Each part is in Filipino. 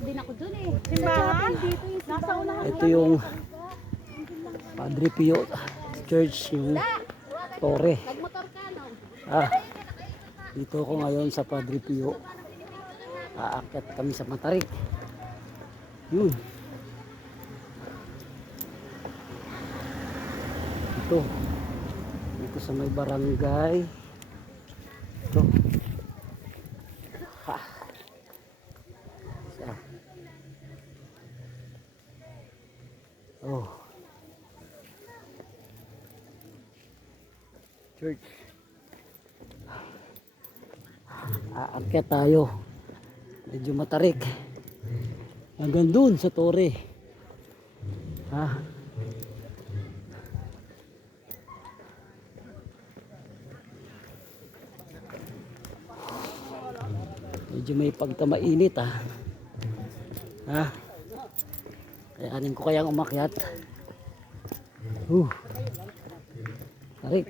Din ako dun eh. Simbahan? Dito yung nasa unahan. Ito yung Padre Pio Church, yung Torre. Nagmotor ka, no? Dito ako ngayon sa Padre Pio. Aakyat kami sa Matarik. Yun. Ito. Dito sa may barangay. Ito. Ha. Siya. Oh. Church. Aakyat tayo. Medyo matarik. Hanggang dun sa Torre. Medyo may pagkamainit Kaya anin ko kayang umakyat. Tarik.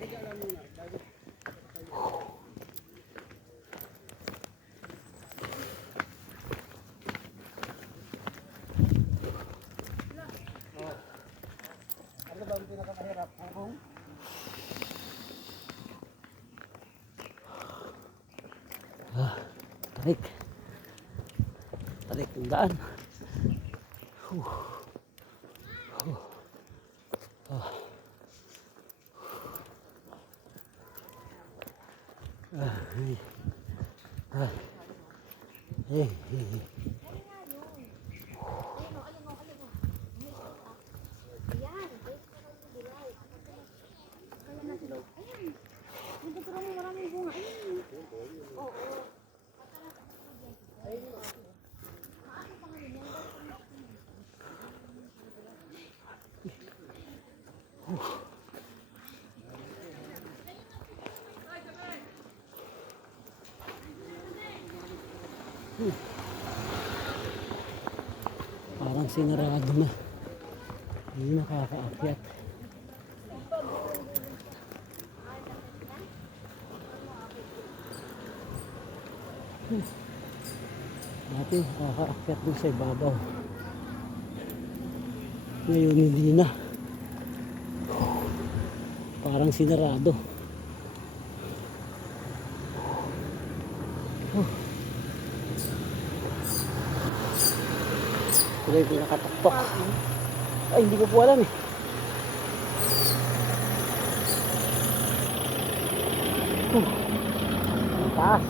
Ano ba ang pinakamahirap? Tarik. Tarik yung daan. Parang sinarado na. Hindi nakakaakyat. Dati nakakaakyat dun sa ibabaw. Ngayon hindi na. Parang sinarado. Ito yung pinakataktok. Ay, hindi ko po alam eh. Ang taas.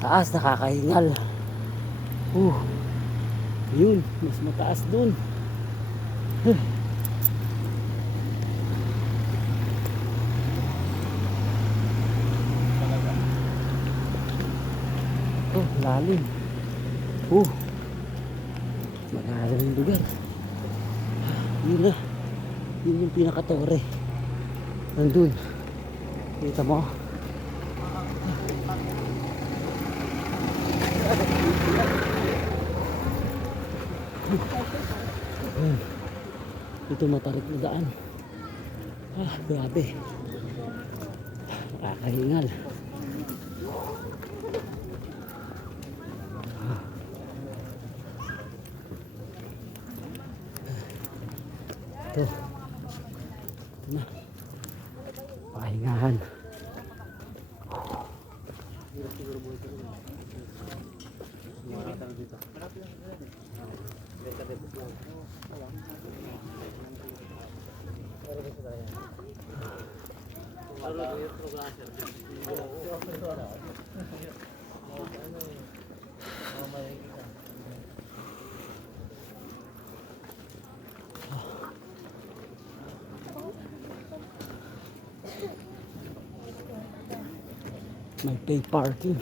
Taas, nakakahingal. Yun, mas mataas dun. Lalim. Malalim yung lugar. Yun na. Yun yung pinaka-torre. Nandun. Kita mo? Ito matarik na daan. Grabe. Nakakahingal. Ito. Ito na. Pahingahan. May paid parking.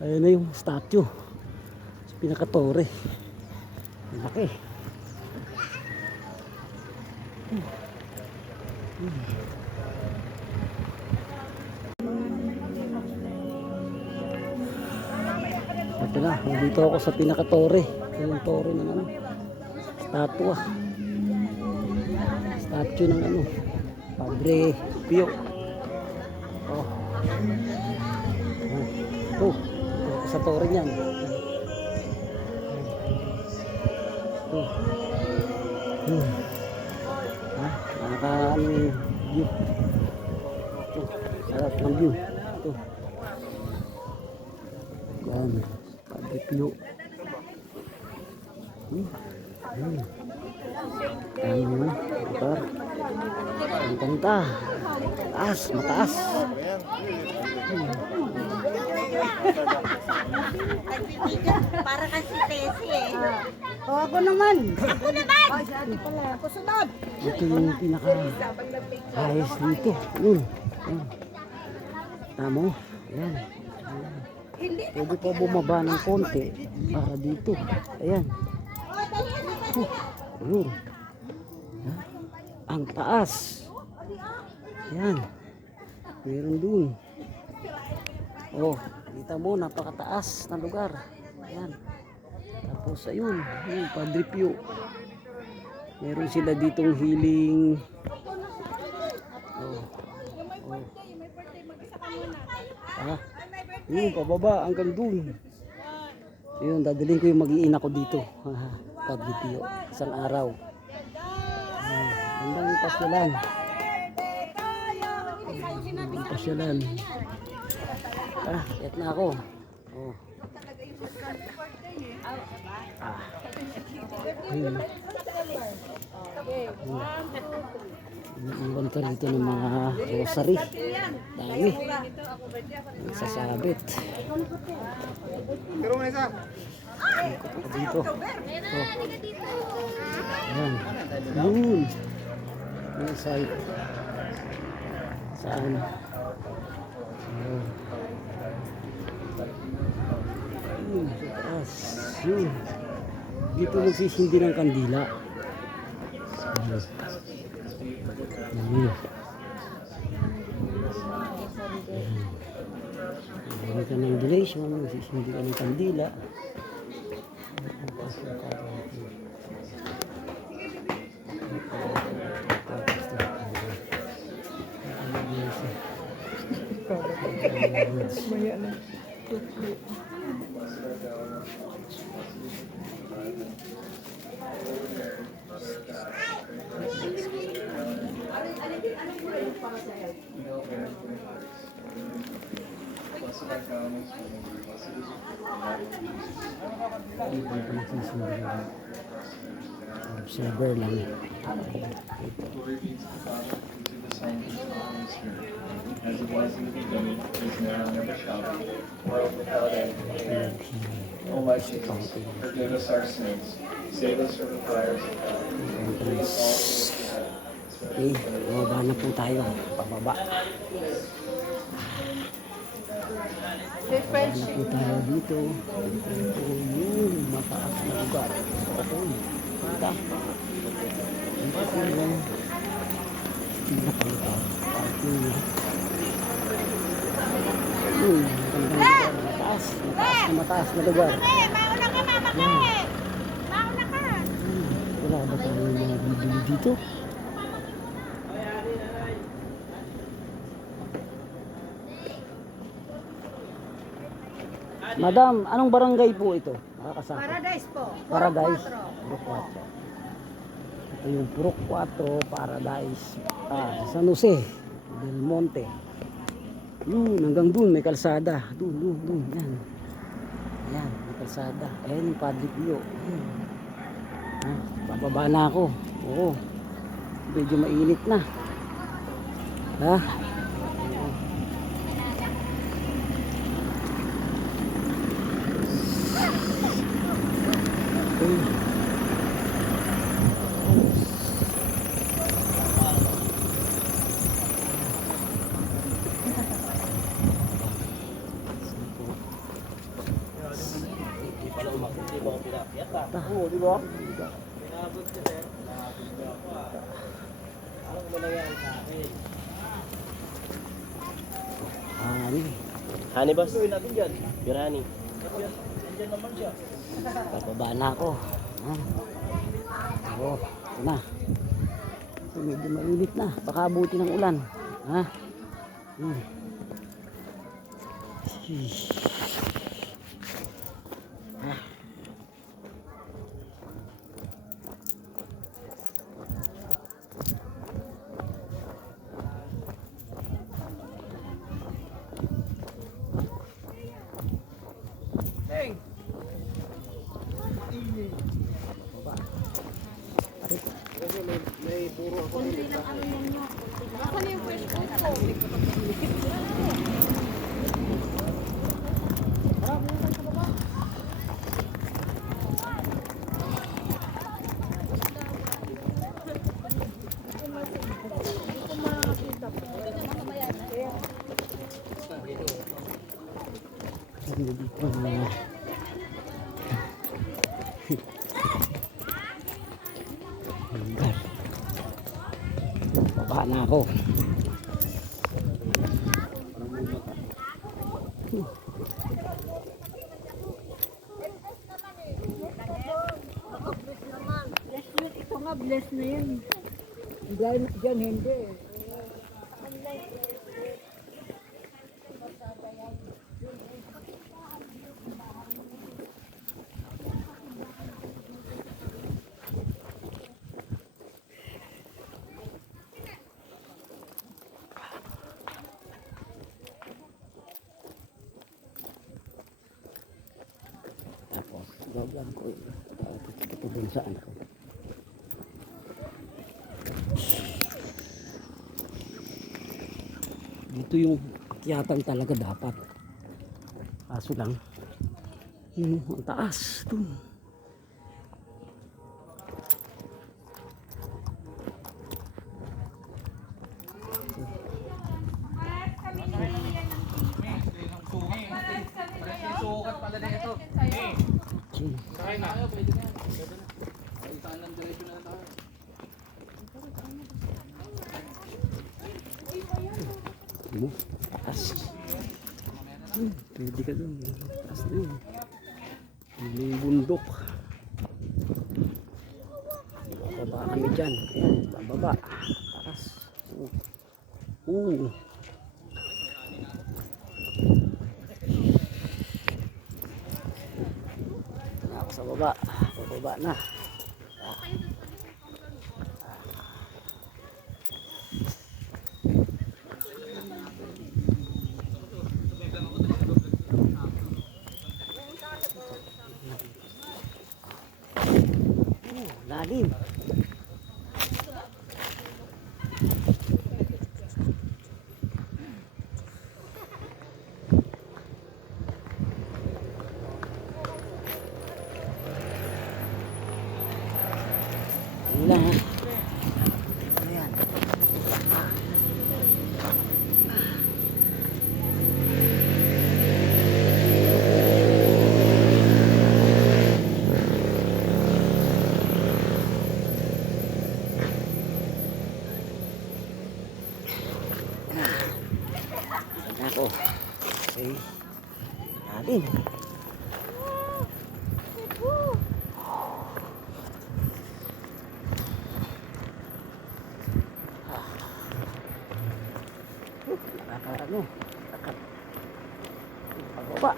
Ayun na yung statue sa pinaka-torre. Laki. Ito na, dito ako sa pinaka-tore. Ito yung tore ng ano, statua. Statue ng ano, Padre Pio. Oh. Ito ako sa tore niyan. Ito. Ha? Naka ano yung view. Ito, sarap ng view. Ito. Yan, Padre Pio. Ano, motor. Ang ganda. Mataas, mataas. Para kasi Tessie eh. O, ako naman. Ako naman! O, si ate pala. Ako sunod. Ito yung pinaka highest dito. Yun. Yan. Tama. Ayan. Pwede pa bumaba ng konti para dito. Ayan. Ayun. Ha? Ang taas. Ayan. Meron dun. Oh, kita mo, napakataas na lugar. Ayan. Tapos ayun, ayun, Padre Pio. Meron sila ditong healing. Oh. Oh. Ah, yun, pababa hanggang dun. Yun, dadalhin ko yung mag-iina ko dito. Padre Pio, isang araw. Hanggang pasyalan. Hanggang pasyalan. Ah, yat na ako. Oh. Ah. Ayun. Iwan ka rito ng mga rosary. Dami. Sasabit. Pero may isa. Dito. Oh. Ayan. Yun. Yung site. Saan? Ayan. Yun. Sa taas. Yun. Dito nagsisindi ng kandila. Ayan. Ayan. Meron ka ng donation, nagsisindi ka ng kandila. Observer lang. As it was in the beginning, is now, and ever shall be, world without end. Amen. O my Jesus, forgive us our sins, save us from the fires of hell. Okay, baba na po tayo. Pababa. Baba na po tayo dito. Ito yung mataas na lugar. Okay. Kita. Ito po yung pinakalugar. Parking. Yun, magandang lugar. Mataas. Mataas na lugar. Mauna ka, mama ka eh! Mauna ka! Wala ba tayong mga bibili dito? Madam, anong barangay po ito? Nakakasama. Paradise po. Paradise. Purok 4. Ito yung Purok 4, Paradise. San Jose del Monte. Yun, hanggang dun may kalsada. Dun. Yan. Yan, may kalsada. Ayan yung Padre Pio. Bababa na ako. Oo. Medyo mainit na. Ha? Oo, di ba? Hani. Hani boss? Birani. Bababa na ako. Ayan. Oo, ito na. So, medyo mainit na. Baka abuti ng ulan. Ha? Sheesh. Hindi dito mga hanggang. Baba na ako. Ito nga, bless na yan. Diyan hindi. Tapos, gagawin ko yun. Ito dun saan ako. Dito yung akyatan talaga dapat. Kaso lang, yun, ang taas. Dun. Sukat pala na ito. Okay. Sakay na. Pwede na. Saan lang diretso na tayo. Mo, taas. Pwede ka dun. Taas na yun. Hindi yung bundok. Bababa kami dyan. Ayan, bababa. Taas. Ako sa baba. Bababa na. Lalim. Lang ha. Ayan. Ako. Okay. Lalim. Ano? Pababa.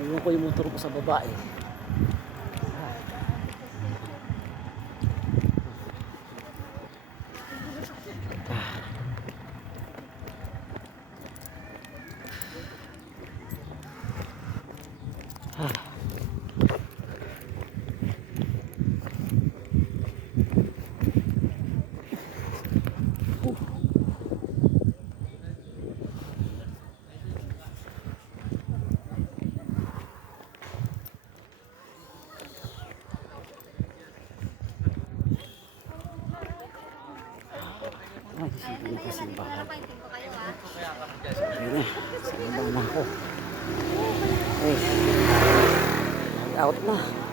Iwan ko yung motor ko sa baba eh. Ay, sige kasi bakal. Sige na, sa baba na ako. out na.